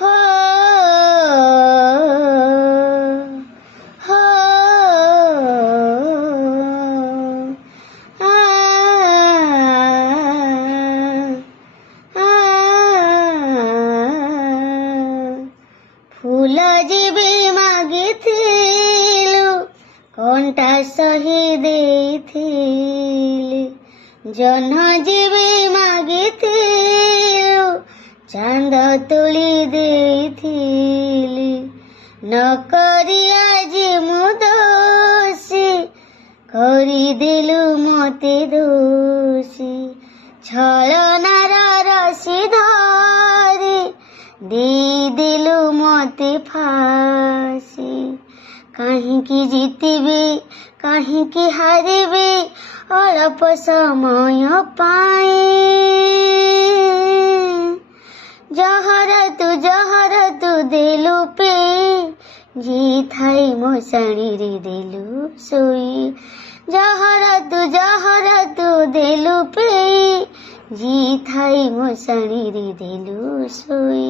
हो हो आ, फूल जीवी मागिथिलु कंटा सही देथिली जह्न जीवी मागिथिलु चांद तुली देथिली न करी आजी मु दोषी କରିଦେଲୁ ମତେ ଦୋଷୀ ଛଳନାର ରସି ଧରି ଦେଇଦେଲୁ ମତେ ଫାସି କାହିଁକି ଜିତିବି କାହିଁକି ହାରିବି ଅଳ୍ପ ସମୟ ପାଇଁ ଜହର ତୁ ଦେଲୁ ପି ଜିଥାଇ ମୋ ଶାଣୀରେ ଦେଲୁ ଶୋଇ ଜହର ତୁ ଦେଲୁ ପି ଜିଥାଇ ମୋ ଶାଣୀରେ ଦେଲୁ ଶୋଇ